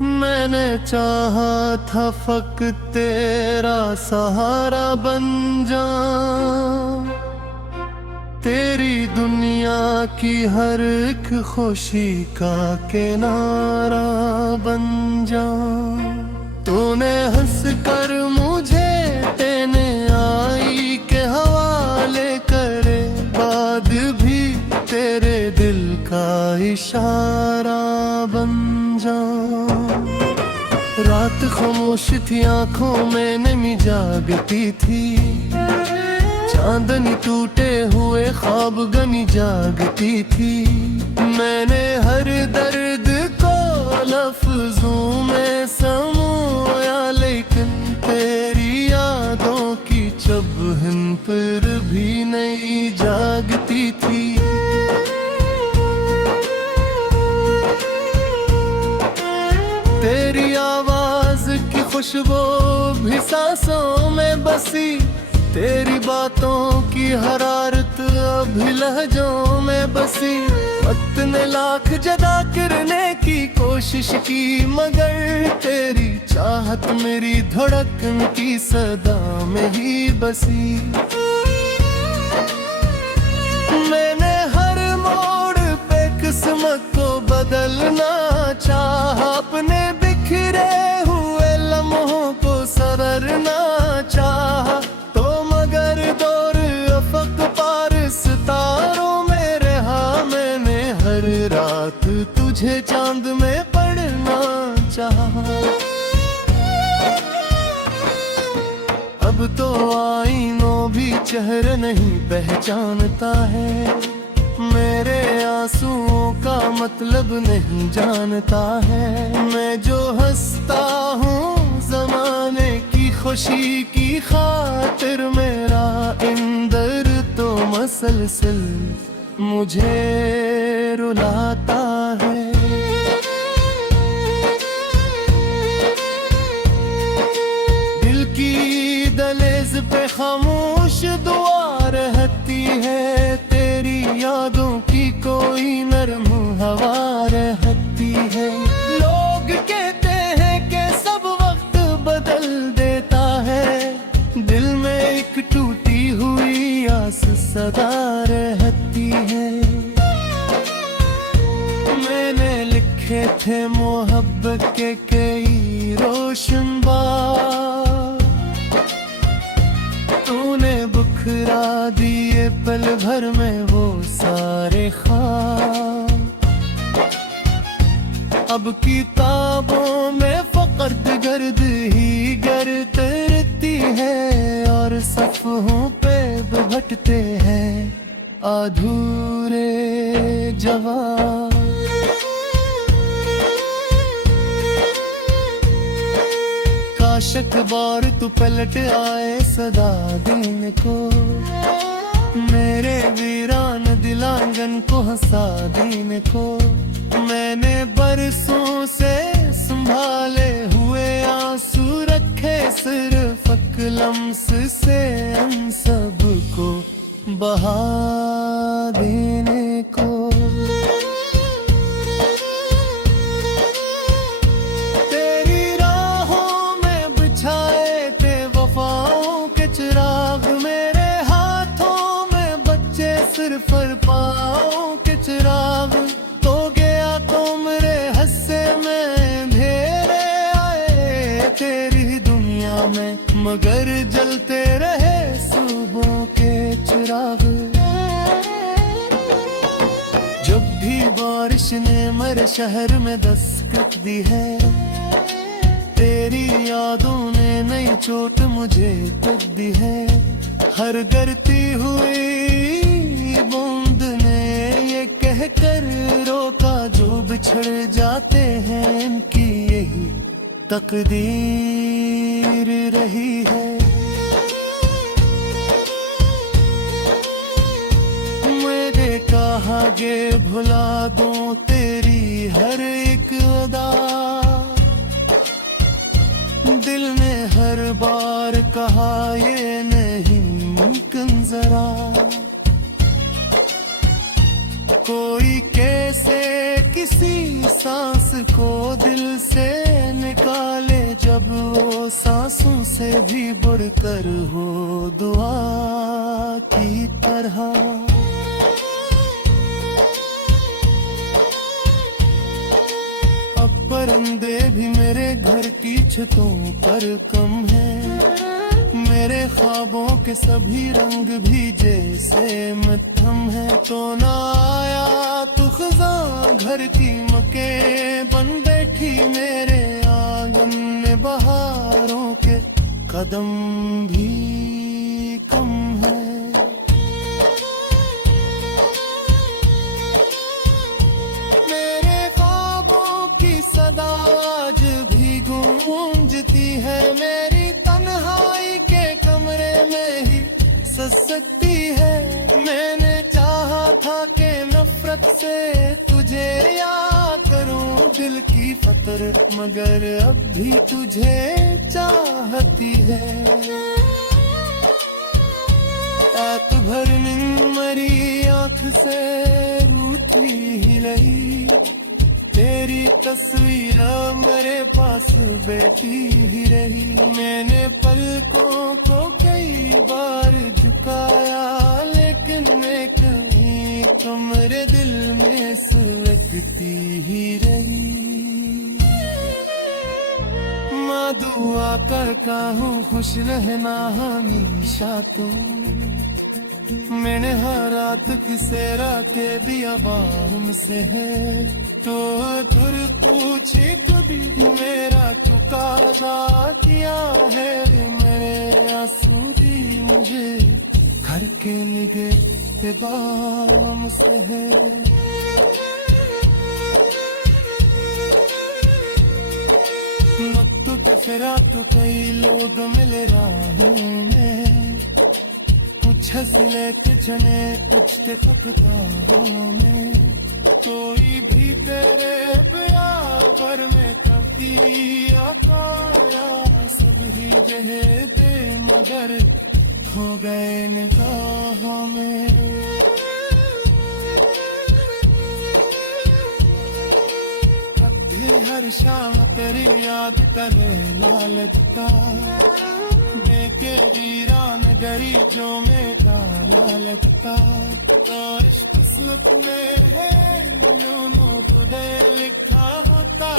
मैंने चाहा था फक तेरा सहारा बन जाऊं, तेरी दुनिया की हर एक खुशी का किनारा बन जाऊं। तूने हंस कर मुझे तेने आई के हवाले करे, बाद भी तेरे दिल का इशारा बन जाऊं। रात खामोश थी, आंखों में नमी जागती थी, चांदनी टूटे हुए ख्वाब गनी जागती थी। मैंने हर दर्द को लफ्जों में समोया, लेकिन तेरी यादों की चुभन फिर भी नहीं जागती थी। तेरी आवाज की खुशबू भी सांसों में बसी, तेरी बातों की हरारत अभी लहजों में बसी। वक्त ने लाख जदा करने की कोशिश की, मगर तेरी चाहत मेरी धड़कन की सदा में ही बसी। मैंने हर मोड़ पे किस्मत को बदलना चाहा, अपने बिखरे हुए लम्हों को संवरना चाहा, तो मगर दौर अफक पार सितारों में रहा। मैंने हर रात तुझे चांद में पढ़ना चाहा। अब तो आईनों भी चेहरे नहीं पहचानता है, मेरे आंसुओं का मतलब नहीं जानता है। मैं जो हंसता हूँ ज़माने की खुशी की खातिर, मेरा इंदर तो मसलसल मुझे रुलाता है। दिल की दहलीज पे खामोश दुआ रहती है, तेरी यादों की कोई नरम हवा रहती है। लोग कहते हैं कि सब वक्त बदल देता है, दिल में एक टूटी हुई आस सदा रहती है। मैंने लिखे थे मोहब्बत के कई रोशन बाग, तूने बुखरा दिए पल भर में वो सारे ख्वाब। अब किताबों में फकत गर्द ही गर्द रहती है, और सफ़हों पे भटते हैं अधूरे जवाब। काश अखबार तू पलट आए सदा दिन को, मेरे वीरान दिलांगन को हंसा दिन को। मैंने बरसों से संभाले हुए आंसू रखे सिर्फ लम्स से हम सब को बहा देने को। तेरी राहों में बिछाए थे वफाओं के चिराग, मेरे हाथों में बच्चे सिर्फ पाँव के चिराग। तो गया तो मेरे हस्से में अंधेरे आए तेरी दुनिया में, मगर जलते रहे सुबह के चिराग। जब भी बारिश ने मेरे शहर में दस्तक दी है, तेरी यादों ने नई चोट मुझे तक दी है। हर गिरती हुई बूंद ने ये कह कर रोका, जो बिछड़ जाते हैं इनकी यही तकदीर रही है। मेरे कहा गे भुला दूं तेरी हर एक अदा, दिल ने हर बार कहा ये नहीं मुमकिन जरा। कोई कैसे किसी सांस को दिल से निकाले जब वो सांसों से भी बढ़कर हो दुआ की तरह। अब परंदे भी मेरे घर की छतों पर कम है, मेरे ख्वाबों के सभी रंग भी जैसे मध्यम है। तो ना आया तू खज़ां घर की मके बन बैठी मेरे आंगन में, बहारों के कदम भी कम है। मेरे ख्वाबों की सदा आज भी गूंजती है, मेरी तन्हाई के कमरे में ही सज सकती है। मैंने चाहा था कि नफरत से तुझे याद करूं दिल की फतरत, मगर अब भी तुझे चाहती है। रात भर नींद मरी आँख से रूठी ही रही, तेरी तस्वीर मेरे पास बैठी ही रही। मैंने पलकों को कई बार झुकाया, लेकिन मैं कहीं कमरे दिल में सुलगती ही रही। माँ दुआ करता हूँ खुश रहना हमेशा तुम, मैंने हर रात किसे राते दिया बाम से है। तो तुर पूछे कभी मेरा चुकादा किया है, मेरे आंसू भी मुझे घर के निगे बाम से है। वक्त तो फिरा तो कई लोग मिले राहों में, कुछ हंसले कुछ ने उठते खतकारों में। कोई भी तेरे बयाबर में कभी आकाया, सब ही जहे दे मगर हो गए निगाहों में। हर शाम तेरी याद करे लालचता, देखे वीरान गरी जो में लालचता। तो इस किस्मत में है यूं खुदे लिखा होता।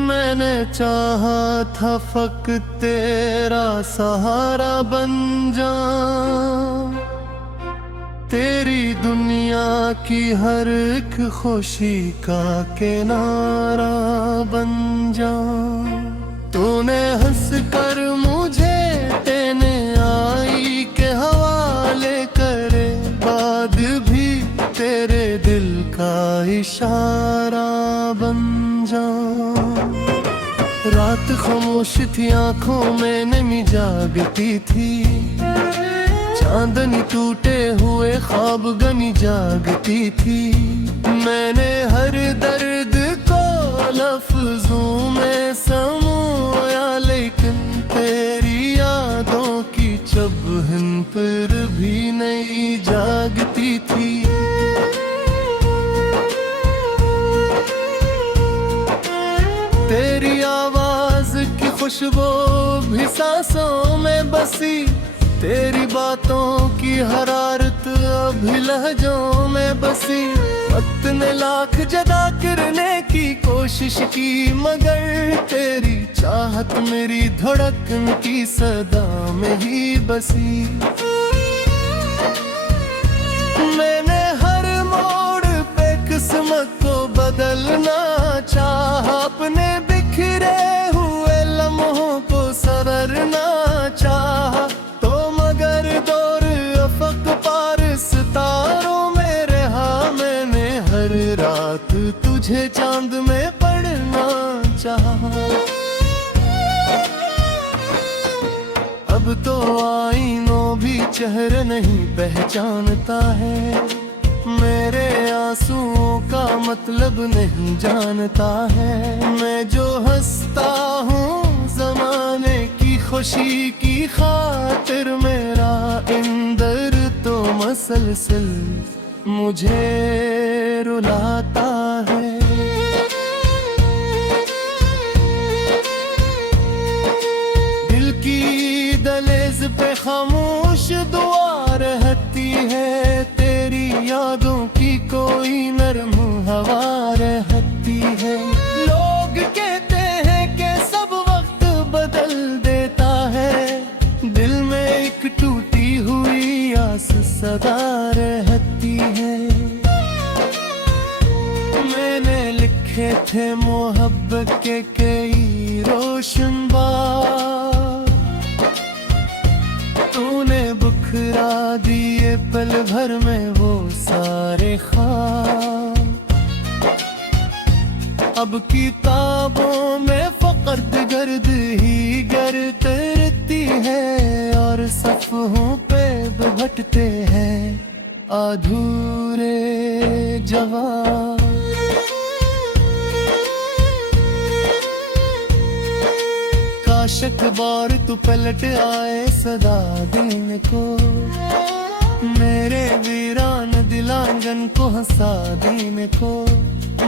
मैंने चाहा था फक तेरा सहारा बन जाऊं, तेरी दुनिया की हर एक खुशी का किनारा बन जाऊं। तूने हंस कर मुझे तेने आई के हवाले करे, बाद भी तेरे दिल का इशारा बन जाऊं। रात खामोश थी आंखों में नमी जागती थी, चांदनी टूटे हुए ख्वाब गमी जागती थी। मैंने हर दर्द को लफ्जों में समोया, लेकिन तेरी यादों की चुभन पर भी नहीं जागती थी। तेरी आवाज की खुशबू भी सांसों में बसी, तेरी बातों की हरारत अभी लहजों में बसी। वक्त ने लाख जदा करने की कोशिश की, मगर तेरी चाहत मेरी धड़कन की सदा में ही बसी। मैंने हर मोड़ पे किस्मत को बदलना चाहा, अपने बिखरे हुए लम्हों को संवरना चाहा। तो मगर दौर अफक पार सितारों में रहा, मैंने हर रात तुझे चांद में पढ़ना चाहा। अब तो आईनों भी चेहरे नहीं पहचानता है, मेरे आंसुओं का मतलब नहीं जानता है। मैं जो हंसता खुशी की खातिर मेरा इंदर तो मसलसल मुझे रुलाता है। दिल की दहलीज पे खामोश दुआ रहती है, तेरी यादों की कोई नरम हवा रहती है। लोग कहते हैं कि सब वक्त बदल देता है, दिल में एक टूटी हुई आस सदा रहती है। मैंने लिखे थे मोहब्बत के कई रोशन बार, तूने बुखरा दिए पल भर में वो सारे ख्वाब। अब किताबों में फकत गर्द ही गर्द रहती है, और सफ़हों पे भटते हैं अधूरे जवाब। काश अखबार तू पलट आए सदा देने को, मेरे वीरान दिलांगन को हंसा देने को।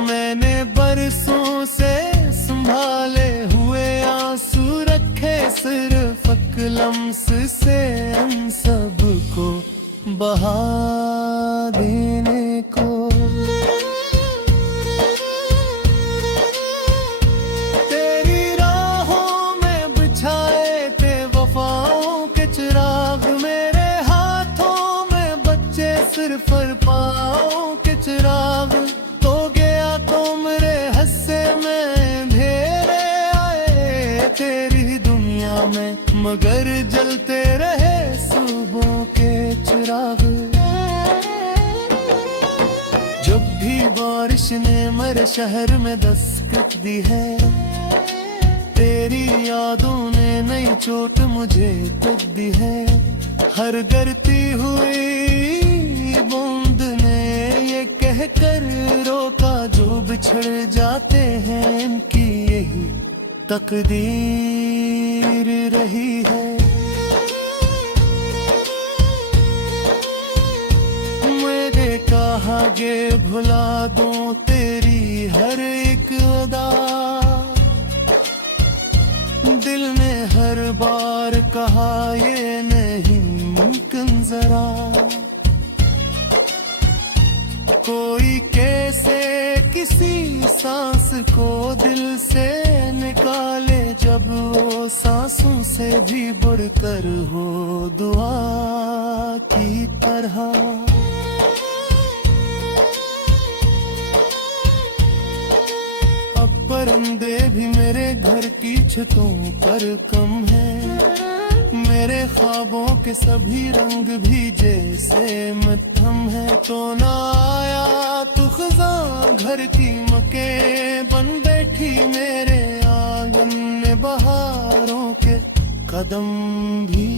मैंने बरसों से संभाले हुए आंसू रखे सिर्फ लम्स से हम सबको बहा देने को। तेरी राहों में बिछाए थे वफाओं के चिराग, मेरे हाथों में बच्चे सिर्फ पाँव के चिराग। तो गया तो मेरे हस्से में अंधेरे आए तेरी दुनिया में, मगर जलते रहे सुबह के चिराग। जब भी बारिश ने मेरे शहर में दस्तक दी है, तेरी यादों ने नई चोट मुझे तक दी है। हर गिरती हुई बूंद ने ये कह कर रोका, जो बिछड़ जाते हैं इनकी यही तकदीर रही है। मैंने कहा गे भुला दूं तेरी हर एक अदा, दिल ने हर बार कहा ये नहीं मुमकिन जरा। कोई कैसे किसी सांस को दिल से निकाले, जब वो सांसों से भी बढ़कर हो दुआ की तरह। अब परिंदे भी मेरे घर की छतों पर कम है, मेरे ख्वाबों के सभी रंग भी जैसे मध्यम है। तो ना आया तू खज़ां घर की मके बन बैठी, मेरे आंगन में बहारों के कदम भी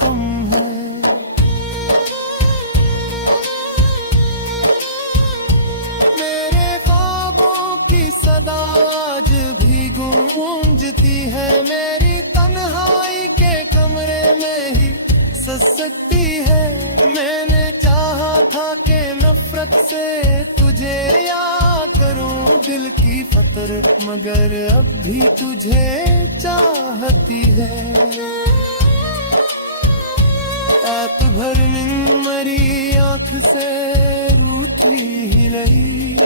कम है। मेरे ख्वाबों की सदा आज भी गूंजती है, मेरी तन्हाई के कमरे में ही सज सकती है। मैंने चाहा था कि नफरत से तुझे याद करूं दिल की फतरत, मगर अब भी तुझे चाहती है। रात भर नींद मरी आँख से रूठी ही रही,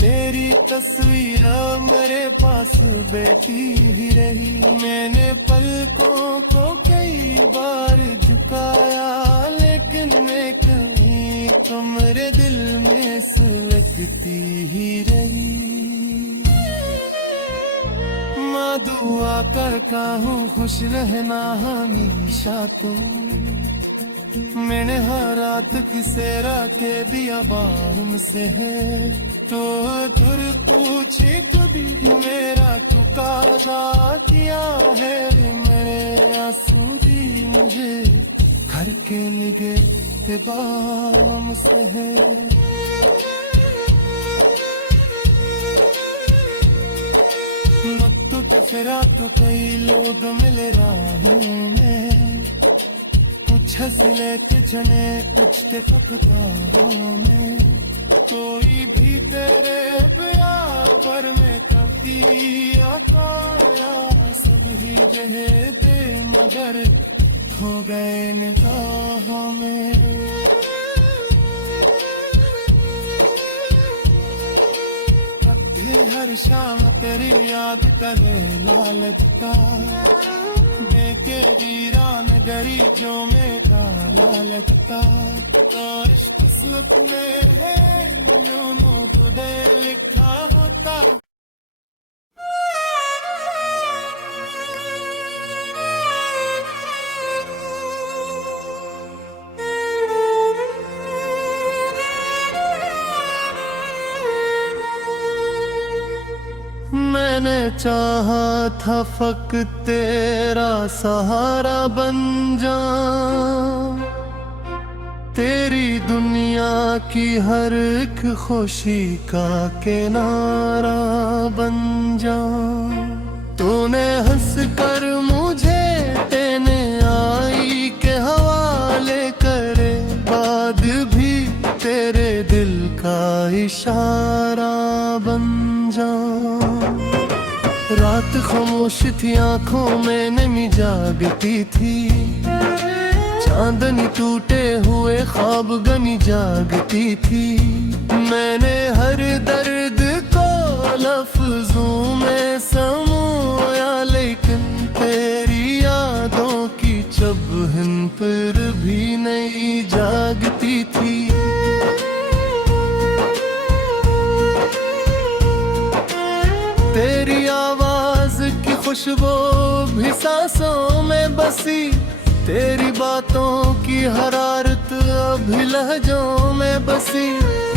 तेरी तस्वीर मेरे पास बैठी ही रही। मैंने पलकों को कई बार झुकाया, लेकिन मैं कहीं तो मेरे दिल में सुलगती ही रही। माँ दुआ करता हूँ खुश रहना हमेशा तुम, मैंने हर रात किसेरा के दिया बाहर से है। तो तुर पूछे कभी मेरा पुकारा किया है, मेरे आंसू भी मुझे घर के निगे बाम से है। वक्त फिरा तो कई लोग मिले राहों में, कुछ हंसले कुछ ने उठते पकड़ों में, कोई भी तेरे ब्याह में कभी आया, सब ही जहे दे मगर हो गए निगाहों में। हर शाम तेरी याद करे लालचता, देखे वीरान गरी जो में का लालचता, तो इश्क किस्मत में है यूं तुझे लिखा होता। मैंने चाहा था फक तेरा सहारा बन जाऊं, तेरी दुनिया की हर एक खुशी का किनारा बन जाऊं। तूने हंस कर मुझे देने आई के हवाले करे, बाद भी तेरे दिल का इशारा बन जाऊं। रात खामोश थी आंखों में नमी जागती थी, चांदनी टूटे हुए ख्वाब गनी जागती थी। मैंने हर दर्द को लफ्जों में समोया, लेकिन तेरी यादों की चुभन पर भी नहीं जागती थी। तेरी आवाज की खुशबू भी सांसों में बसी, तेरी बातों की हरारत अभी लहजों में बसी।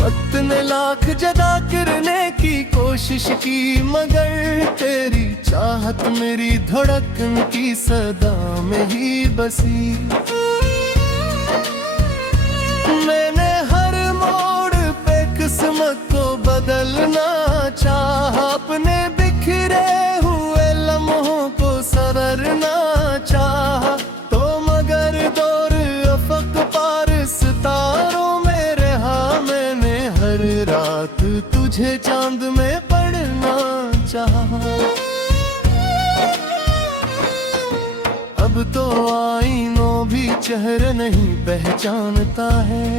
वक्त ने लाख जदा करने की कोशिश की, मगर तेरी चाहत मेरी धड़कन की सदा में ही बसी। मैंने हर मोड़ पे किस्मत को बदलना चाहा, अपने बिखरे हुए लम्हों को संवरना चाहा, तो मगर दौर अफक पार सितारों में रहा। मैंने हर रात तुझे चांद में पढ़ना चाहा। अब तो आईनों भी चेहरे नहीं पहचानता है,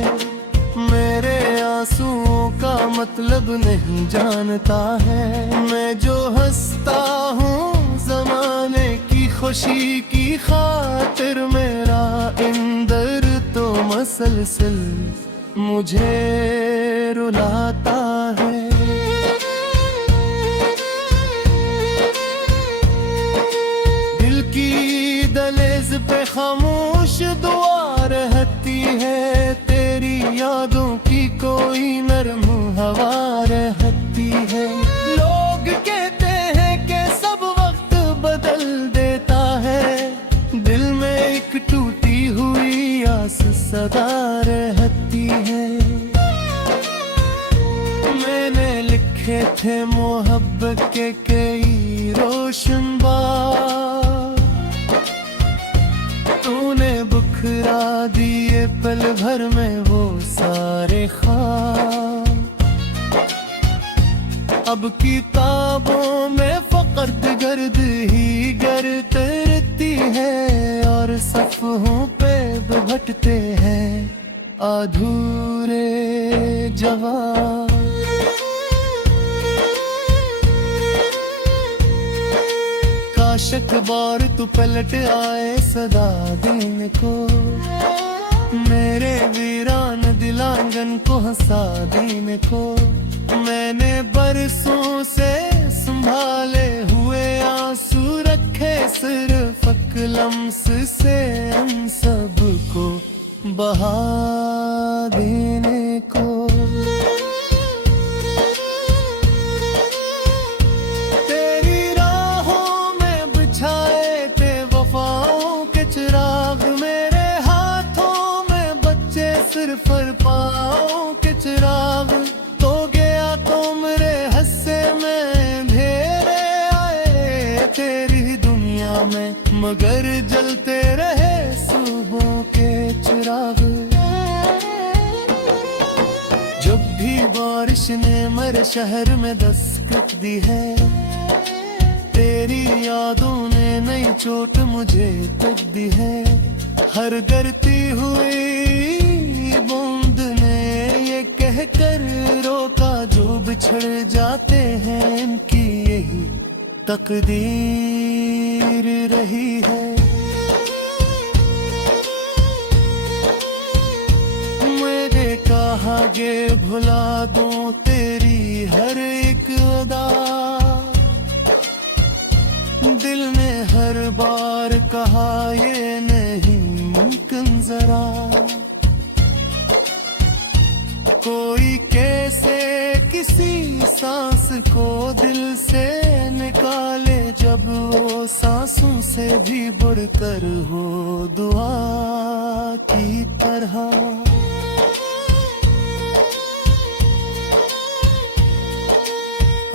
मेरे आंसुओं का मतलब नहीं जानता है। मैं जो हंसता हूँ जमाने की खुशी की खातिर, मेरा इंदर तो मसलसल मुझे रुलाता है। दिल की दहलीज पे खामोश दुआ रहती है, तेरी यादों की कोई नरम हवा रहती है। लोग कहते हैं कि सब वक्त बदल देता है, दिल में एक टूटी हुई आस सदा रहती है। मैंने लिखे थे मोहब्बत के कई रोशन बाग, तूने बुखरा दिए पल भर में वो सारे ख्वाब। अब किताबों में फकत गर्द ही गर्द रहती है, और सफ़हों पे भटते हैं अधूरे जवाब। काश अखबार तू पलट आए सदा दिन को, मेरे वीरान दिलांगन को हंसा दिन को। मैंने बरसों से संभाले हुए आंसू रखे सिर्फ एक लम्स से हम सब को बहा देने को। तेरी राहों में बिछाए थे वफाओं के चिराग, मेरे हाथों में बच्चे सिर्फ पाँव के चिराग। तो गया तो मेरे हस्से में अंधेरे आए थे, मगर जलते रहे सुबह के चिराग। जब भी बारिश ने मेरे शहर में दस्तक दी है, तेरी यादों ने नई चोट मुझे तक दी है। हर गिरती हुई बूंद ने ये कहकर रोका, जो बिछड़ जाते हैं इनकी यही तकदीर रही है। मेरे कहा गे भुला दूं तेरी हर एक अदा, दिल ने हर बार कहा ये नहीं मुमकिन जरा। कोई कैसे किसी सांस को दिल से निकाले, जब वो सांसों से भी बढ़कर हो दुआ की तरह।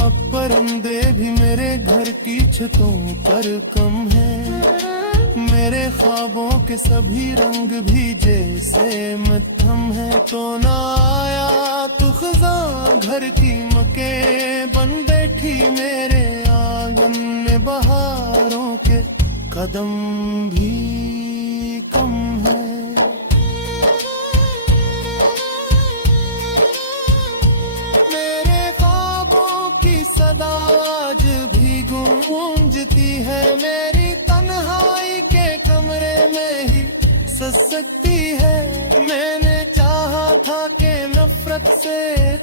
अब परिंदे भी मेरे घर की छतों पर कम है, मेरे ख्वाबों के सभी रंग भी जैसे मध्यम है। तो ना आया तू खज़ां घर की मके बन बैठी मेरे आंगन में, बहारों के कदम भी कम है। मेरे ख्वाबों की सदा आज भी गूंजती है, मेरी तन्हाई के कमरे में ही ससकती है। मैंने चाहा था कि नफरत से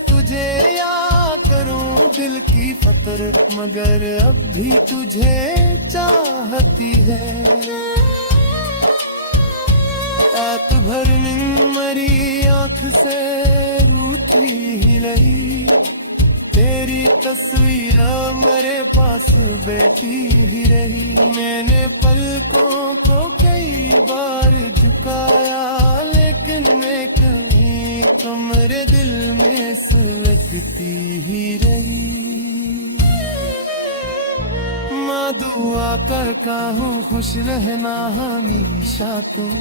तुझे याद करूं दिल की फतरत, मगर अब भी तुझे चाहती है। रात भर नींद मरी आँख से रूठी ही रही, तेरी तस्वीर मेरे पास बैठी ही रही। मैंने पलकों को कई बार झुकाया, लेकिन मैं कहीं कमरे दिल में सुलगती ही रही। मैं दुआ करता हूँ खुश रहना हमेशा तुम,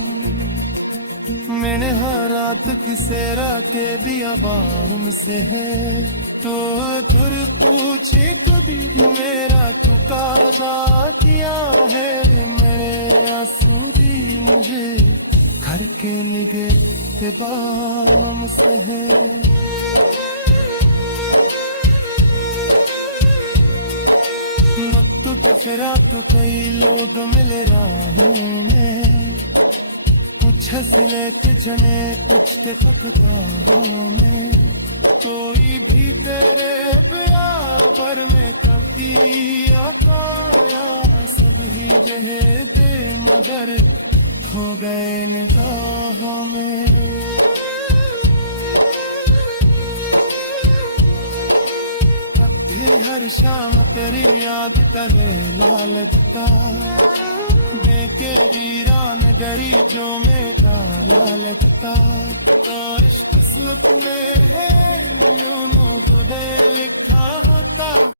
मैंने हर रात किसेरा के दिया बाम से है। तो तुर पूछे कभी मेरा चुकादा किया है, मेरे आंसू भी मुझे घर के निगहते बाम से है। वक्त तो फिरा तो कई लोग मिले राहों में, कुछ हंसले के जने कुछ के फकतारों में। कोई भी तेरे बयाबर में कभी आकाया, सब ही जहे दे मगर हो गए निगाहों में। हर शाम तेरी याद करे लालता, देखे वीरान गरी जो मेरा लालता। तो इश्क किस्मत में है यूं तो लिखा होता।